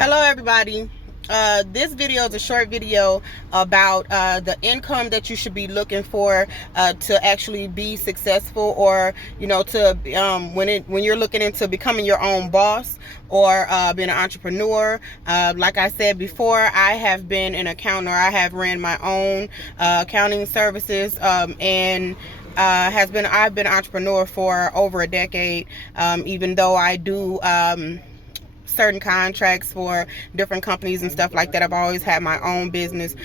Hello everybody. This video is a short video about the income that you should be looking for to actually be successful, or to when you're looking into becoming your own boss or being an entrepreneur. Like I said before, I have been an accountant, or I have ran my own accounting services, and I've been an entrepreneur for over a decade. Even though I do certain contracts for different companies and stuff like that, I've always had my own business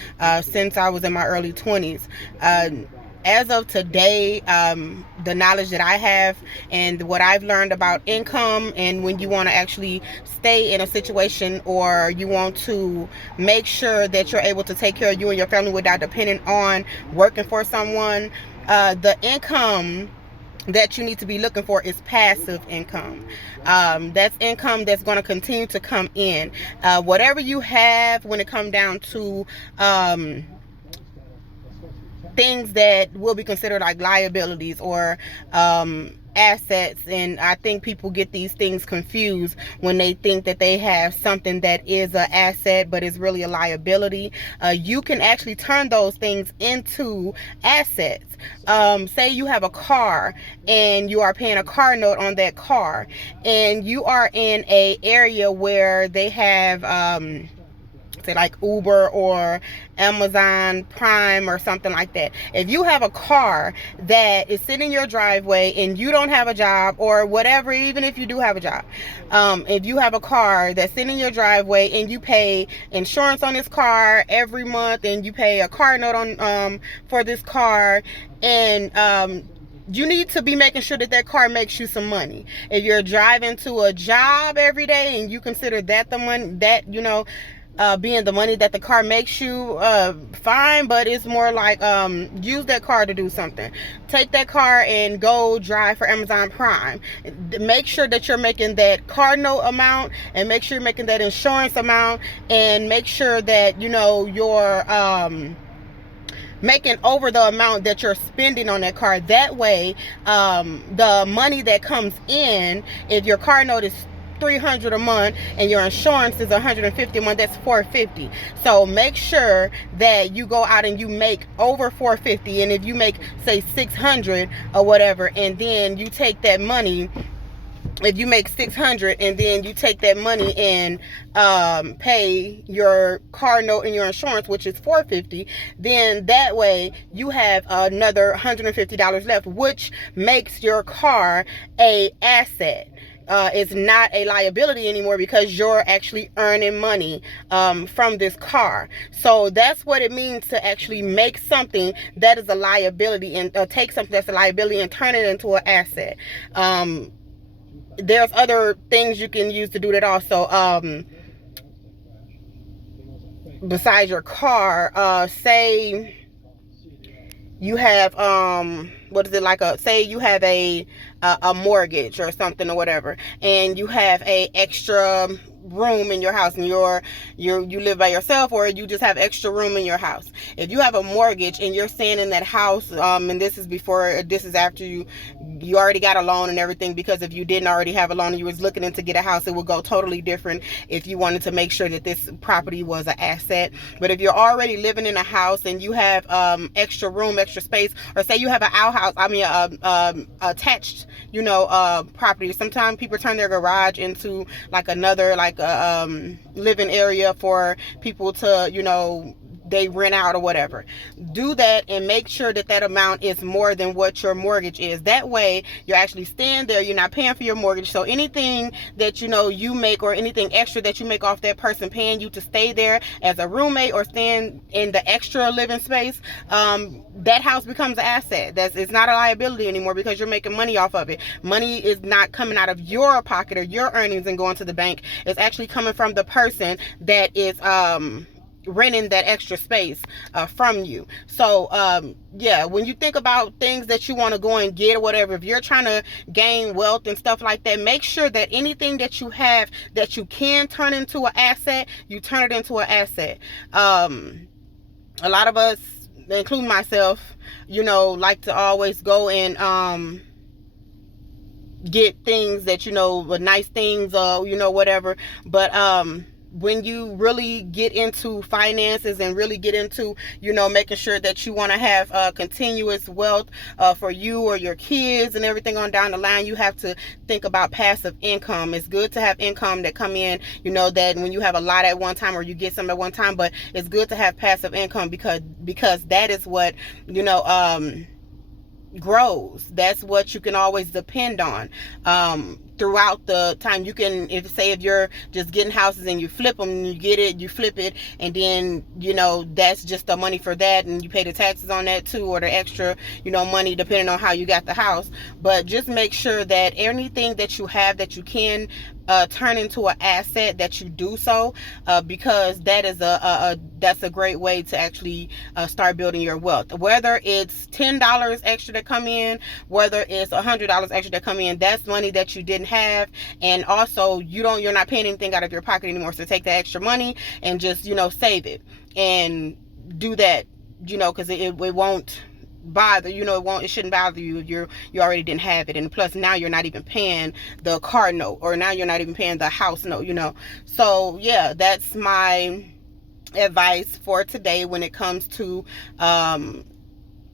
since I was in my early 20s. As of today, the knowledge that I have and what I've learned about income, and when you want to actually stay in a situation, or you want to make sure that you're able to take care of you and your family without depending on working for someone, the income that you need to be looking for is passive income. That's income that's going to continue to come in. Whatever you have when it comes down to things that will be considered like liabilities or assets, and I think people get these things confused when they think that they have something that is an asset but is really a liability. You can actually turn those things into assets. Say you have a car and you are paying a car note on that car, and you are in a area where they have say like Uber or Amazon Prime or something like that. If you have a car that is sitting in your driveway and you don't have a job or whatever, even if you do have a job, if you have a car that's sitting in your driveway and you pay insurance on this car every month, and you pay a car note on for this car, and you need to be making sure that that car makes you some money. If you're driving to a job every day and you consider that the money that being the money that the car makes you, fine, but it's more like use that car to do something. Take that car and go drive for Amazon Prime. Make sure that you're making that car note amount, and make sure you're making that insurance amount, and make sure that you're making over the amount that you're spending on that car. That way, the money that comes in, if your car note is $300 a month and your insurance is $150 a month, that's $450. So make sure that you go out and you make over $450. And if you make, say, $600 or whatever, and then you take that money, if you make $600 and then you take that money and pay your car note and your insurance, which is $450, then that way you have another $150 left, which makes your car a asset. It's not a liability anymore, because you're actually earning money from this car. So that's what it means to actually make something that is a liability, and take something that's a liability and turn it into an asset. There's other things you can use to do that also. Besides your car, say you have what is it, like say you have a mortgage or something or whatever, and you have a extra room in your house, and you live by yourself, or you just have extra room in your house. If you have a mortgage and you're staying in that house, and this is after you already got a loan and everything, because if you didn't already have a loan and you was looking in to get a house, it would go totally different if you wanted to make sure that this property was an asset. But if you're already living in a house and you have extra room, extra space, or say you have an outhouse, attached property. Sometimes people turn their garage into like another living area for people to they rent out or whatever. Do that and make sure that that amount is more than what your mortgage is. That way you're actually staying there, you're not paying for your mortgage. So anything that you make, or anything extra that you make off that person paying you to stay there as a roommate or staying in the extra living space, that house becomes an asset. It's not a liability anymore, because you're making money off of it. Money is not coming out of your pocket or your earnings and going to the bank. It's actually coming from the person that is renting that extra space from you. So yeah, when you think about things that you want to go and get or whatever, if you're trying to gain wealth and stuff like that, make sure that anything that you have that you can turn into an asset, you turn it into an asset. A lot of us, including myself, like to always go and get things that nice things, whatever, but when you really get into finances and really get into, making sure that you want to have continuous wealth for you or your kids and everything on down the line, you have to think about passive income. It's good to have income that come in, that when you have a lot at one time or you get some at one time, but it's good to have passive income because that is what, grows. That's what you can always depend on throughout the time. You can, if you're just getting houses and you flip them, and you flip it, and then that's just the money for that, and you pay the taxes on that too, or the extra money depending on how you got the house. But just make sure that anything that you have that you can turn into an asset, that you do so, because that is that's a great way to actually start building your wealth. Whether it's $10 extra that come in, whether it's $100 extra that come in, that's money that you didn't have, and also you're not paying anything out of your pocket anymore. So take that extra money and just save it and do that, because it won't bother, it shouldn't bother you if you already didn't have it. And plus, now you're not even paying the car note, or now you're not even paying the house note, so yeah, that's my advice for today when it comes to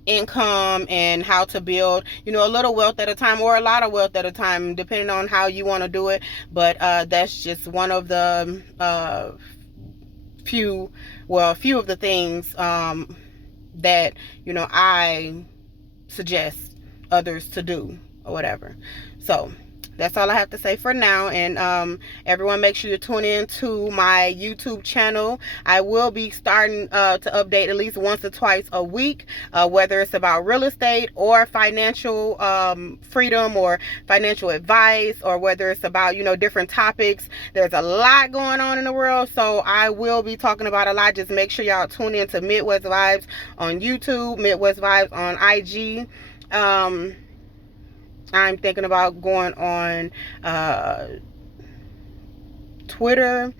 income and how to build a little wealth at a time, or a lot of wealth at a time, depending on how you want to do it. But that's just one of the few of the things that I suggest others to do or whatever. So that's all I have to say for now. And everyone, make sure you tune in to my YouTube channel. I will be starting to update at least once or twice a week, whether it's about real estate or financial freedom or financial advice, or whether it's about different topics. There's a lot going on in the world, so I will be talking about a lot. Just make sure y'all tune in to Midwest Vibes on YouTube, Midwest Vibes on IG. I'm thinking about going on Twitter.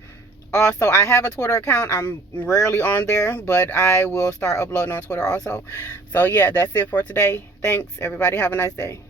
Also, I have a Twitter account. I'm rarely on there, but I will start uploading on Twitter also. So yeah, that's it for today. Thanks, everybody. Have a nice day.